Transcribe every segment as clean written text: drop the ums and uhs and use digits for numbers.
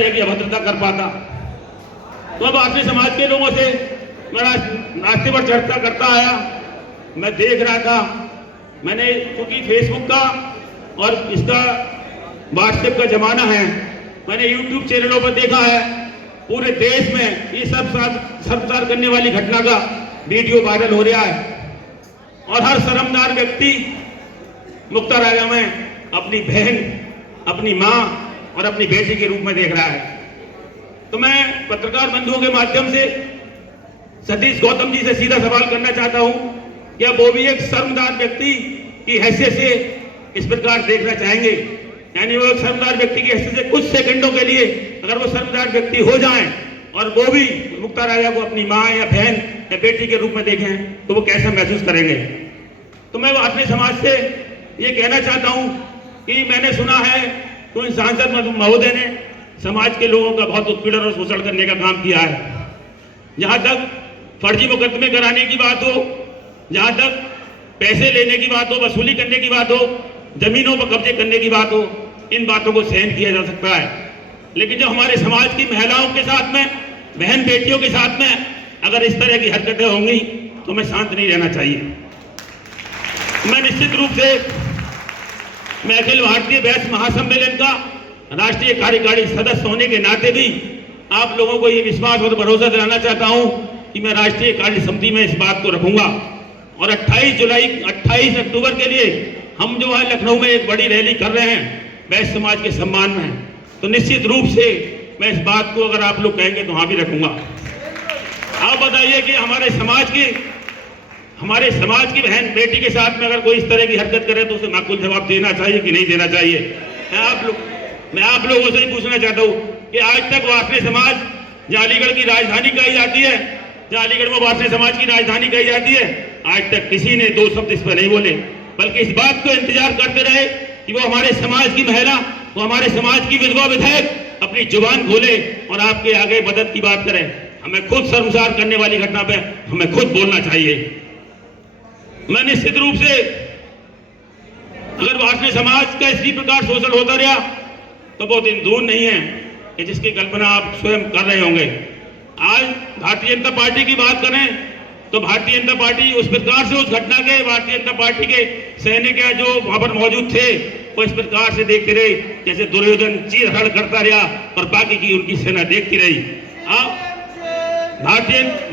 की अभद्रता कर पाता। तो अब आखिरी समाज के लोगों से मैं रास्ते पर चर्चा करता आया, मैं देख रहा था, मैंने क्योंकि फेसबुक का और इसका व्हाट्सएप का जमाना है, मैंने यूट्यूब चैनलों पर देखा है पूरे देश में ये शर्मसार करने वाली घटना का वीडियो वायरल हो रहा है और हर शर्मदार व्यक्ति मुक्ता राजा में अपनी बहन, अपनी मां और अपनी बेटी के रूप में देख रहा है। तो मैं पत्रकार बंधुओं के माध्यम से सतीश गौतम जी से सीधा सवाल करना चाहता हूं, क्या वो भी एक शर्मदार व्यक्ति की हैसियत से इस प्रकार देखना चाहेंगे? यानी वो एक शर्मदार व्यक्ति की हैसियत से कुछ सेकंडों के लिए अगर वो शर्मदार व्यक्ति हो जाएं और वो भी मुक्ता राजा को अपनी मां या बहन या बेटी के रूप में देखें तो वो कैसा महसूस करेंगे? तो मैं अपने समाज से ये कहना चाहता हूं कि मैंने सुना है तो इन सांसद महोदय ने समाज के लोगों का बहुत उत्पीड़न और शोषण करने का काम किया है। जहां तक फर्जी मुकदमे कराने की बात हो, जहां तक पैसे लेने की बात हो, वसूली करने की बात हो, जमीनों पर कब्जे करने की बात हो, इन बातों को सहन किया जा सकता है। लेकिन जब हमारे समाज की महिलाओं के साथ में, बहन बेटियों के साथ में अगर इस तरह की हरकतें होंगी तो हमें शांत नहीं रहना चाहिए। मैं निश्चित रूप से मैं अखिल भारतीय वैश्य महासम्मेलन का राष्ट्रीय कार्यकारी सदस्य होने के नाते भी आप लोगों को ये विश्वास और भरोसा दिलाना चाहता हूं कि मैं राष्ट्रीय कार्य समिति में इस बात को रखूंगा और 28 अक्टूबर के लिए हम जो है लखनऊ में एक बड़ी रैली कर रहे हैं वैश्य समाज के सम्मान में, तो निश्चित रूप से मैं इस बात को अगर आप लोग कहेंगे तो वहां भी रखूंगा। आप बताइए कि हमारे समाज की बहन बेटी के साथ में अगर कोई इस तरह की हरकत करे तो उसे माकूल जवाब देना चाहिए कि नहीं देना चाहिए? मैं आप लोगों से ही पूछना चाहता हूं कि आज तक वासने समाज जहां अलीगढ़ की राजधानी कही जाती है, जहां अलीगढ़ में वासने समाज की राजधानी कही जाती है, आज तक किसी ने दो शब्द इस पर नहीं बोले, बल्कि इस बात को इंतजार करते रहे कि वो हमारे समाज की महिला, वो हमारे समाज की विधवा विधायक अपनी जुबान खोले और आपके आगे मदद की बात करें। हमें खुद शर्मसार करने वाली घटना पे हमें खुद बोलना चाहिए। मैं निश्चित रूप से अगर वासने समाज का इसी प्रकार शोषण होता रहा तो वो दिन दूर नहीं है कि जिसकी कल्पना आप स्वयं कर रहे होंगे। आज भारतीय जनता पार्टी की बात करें तो भारतीय जनता पार्टी उस प्रकार से उस घटना के भारतीय जनता पार्टी के सैनिक जो वहां पर मौजूद थे वो इस प्रकार से देखते रहे जैसे दुर्योधन चीर-हरण करता रहा और बाकी की उनकी सेना देखती रही।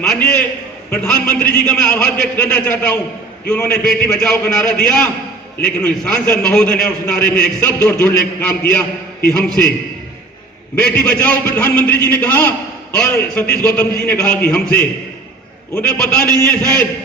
माननीय प्रधानमंत्री जी का मैं आभार व्यक्त करना चाहता हूं कि उन्होंने बेटी बचाओ का नारा दिया, लेकिन उन सांसद महोदय ने उस नारे में एक शब्द और जोड़ने का काम किया कि हमसे। बेटी बचाओ प्रधानमंत्री जी ने कहा और सतीश गौतम जी ने कहा कि हमसे। उन्हें पता नहीं है शायद।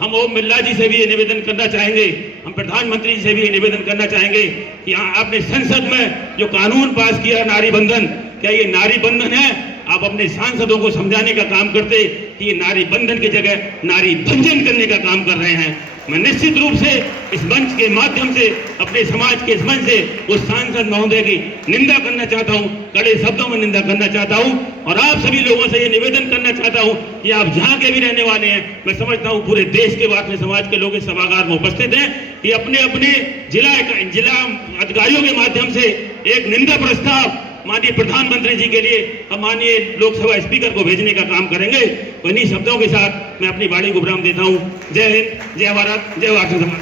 हम ओम बिरला जी से भी ये निवेदन करना चाहेंगे, हम प्रधानमंत्री जी से भी ये निवेदन करना चाहेंगे कि आपने संसद में जो कानून पास किया नारी बंधन, क्या ये नारी बंधन है? आप अपने सांसदों को समझाने का काम करते कि ये नारी बंधन की जगह नारी भंजन करने का काम कर रहे हैं। मैं निश्चित रूप से इस मंच के माध्यम से अपने समाज के इस मंच से उस सांसद महोदय की निंदा करना चाहता हूं, कड़े शब्दों में निंदा करना चाहता हूं और आप सभी लोगों से ये निवेदन करना चाहता हूं कि आप जहां के भी रहने वाले हैं, मैं समझता हूं पूरे देश के वासने समाज के लोग इस सभागार में उपस्थित हैं, कि अपने अपने जिला अधिकारियों के माध्यम से एक निंदा प्रस्ताव माननीय प्रधानमंत्री जी के लिए और माननीय लोकसभा स्पीकर को भेजने का काम करेंगे। तो इन्हीं शब्दों के साथ मैं अपनी वाणी को विराम देता हूं। जय हिंद, जय भारत, जय वासने समाज।